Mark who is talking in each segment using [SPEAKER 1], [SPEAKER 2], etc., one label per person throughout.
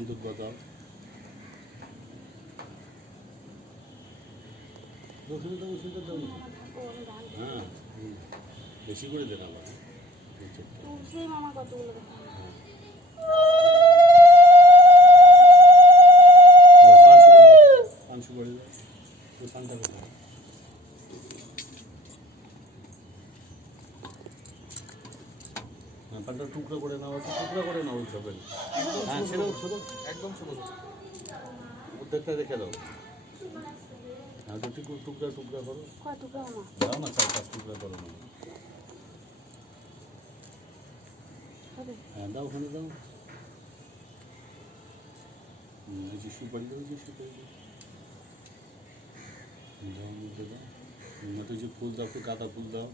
[SPEAKER 1] ধান বাজার হ্যাঁ। বেশি করে দেন আবার এই চোখটা।
[SPEAKER 2] তুলসী মামা কতগুলো দেখা
[SPEAKER 1] দাও, পাঁচশো করে দাও। পাঁচশো করে দাও ওই পানটা করে দাও। পানটা টুকরো করে নাও একটু টুকরো করে নাও সবের। হ্যাঁ সেটা ছোটো
[SPEAKER 3] একদম ছোট
[SPEAKER 1] অর্ধেকটা রেখে দাও। হ্যাঁ তো টুকরো টুকরা টুকরা করো দাও না চার পাঁচ টুকরা করো না। হ্যাঁ দাও ওখানে দাও। হুম, এই যে সুপারি দাও যে সুপারি দাও। দাও মধ্যে দাও। না তো যে ফুল দাও একটু গাঁদা ফুল দাও।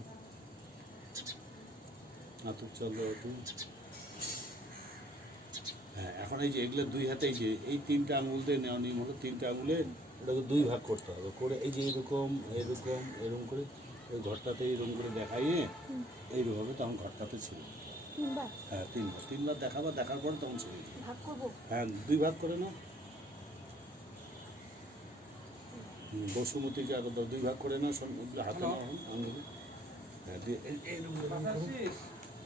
[SPEAKER 1] আতর চাল হ্যাঁ এখন এই যে এগুলো দুই হাতে এই যে এই তিনটা আঙুল দিয়ে নেওয়া নিয়ম হলো তিনটা আঙুলে এটাকে দুই ভাগ করতে হবে। করে এই যে এরকম এরকম এরকম করে ওই ঘরটাতে এরকম করে দেখাইয়ে এইভাবে তখন ঘরটাতে ছিল
[SPEAKER 2] তিনবার?
[SPEAKER 1] হ্যাঁ তিনবার। তিনবার দেখাবা দেখার পরে তখন দিবে। হ্যাঁ দুই ভাগ করে না বসুমতীকে দুই ভাগ করে না হাতে হ্যাঁ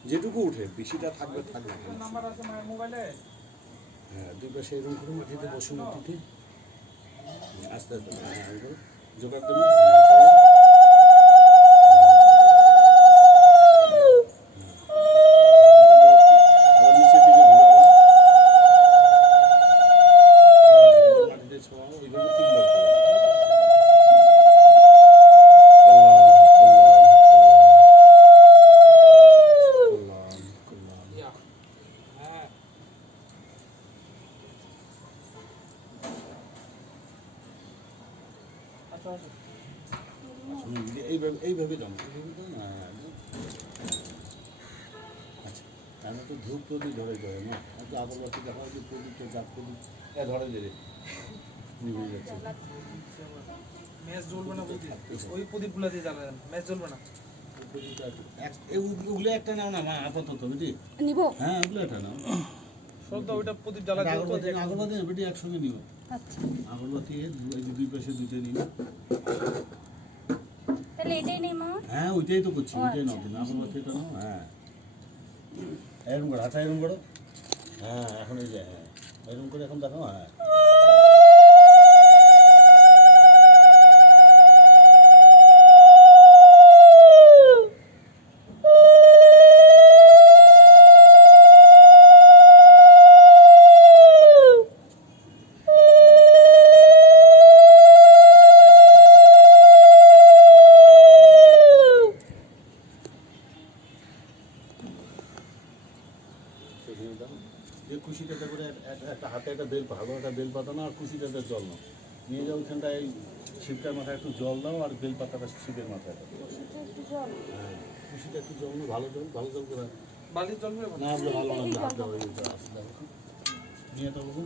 [SPEAKER 1] যেটুকু উঠে বেশিটা থাকবে থাকবে
[SPEAKER 3] নাম্বার আছে মায়ের মোবাইলে
[SPEAKER 1] হ্যাঁ দুই পাশে এরকম করে মাটিতে বসুমতীতে আস্তে আস্তে হ্যাঁ
[SPEAKER 3] আচ্ছা আচ্ছা
[SPEAKER 1] এইভাবে এইভাবে দাও এইভাবে হ্যাঁ। আচ্ছা তাহলে তো ধূপ প্রদীপ ধরে ধরে না হয়তো আগরবাতি হয় যে প্রদীপটা জাত প্রদীপ এ ধরে ধরে নিভে
[SPEAKER 3] ম্যাচ জ্বলবে না প্রদীপ ওই প্রদীপগুলো দিয়ে জ্বালাবেন ম্যাচ জ্বলবে না
[SPEAKER 1] ওগুলো একটা নাও না মা আপাতত বুঝলি
[SPEAKER 2] নিবো
[SPEAKER 1] হ্যাঁ
[SPEAKER 3] সব ওইটা প্রদীপ জ্বালা দিয়ে
[SPEAKER 1] আগরবাতি আগরবাতি বেটি একসঙ্গে নিও।
[SPEAKER 2] আচ্ছা।
[SPEAKER 1] আগরবাতি দুই পাশে দুইটা নিও।
[SPEAKER 2] তাহলে এটাই নেই
[SPEAKER 1] হ্যাঁ ওইটাই তো করছি ওইটাই নাও
[SPEAKER 2] আচ্ছা।
[SPEAKER 1] তুমি আগরবাতিটা নাও হ্যাঁ। এরকম করে হাতা এরকম করো। হ্যাঁ এখন এই যে হ্যাঁ। এরকম করে এখন দেখো হ্যাঁ। যে খুশিটাতে করে এক- এক- একটা হাতে একটা বেল ভালো একটা বেল পাতা নাও আর খুশিটাতে জল নাও নিয়ে যাও ওইখানটা এই ছিপটার মাথায় একটু জল দাও আর বেল পাতাটা ছিপের মাথায় হ্যাঁ খুশিটা একটু জল নাও, ভালো জল ভালো জল করে
[SPEAKER 3] বালির জল
[SPEAKER 1] না ভালো না নিয়ে তো বাবু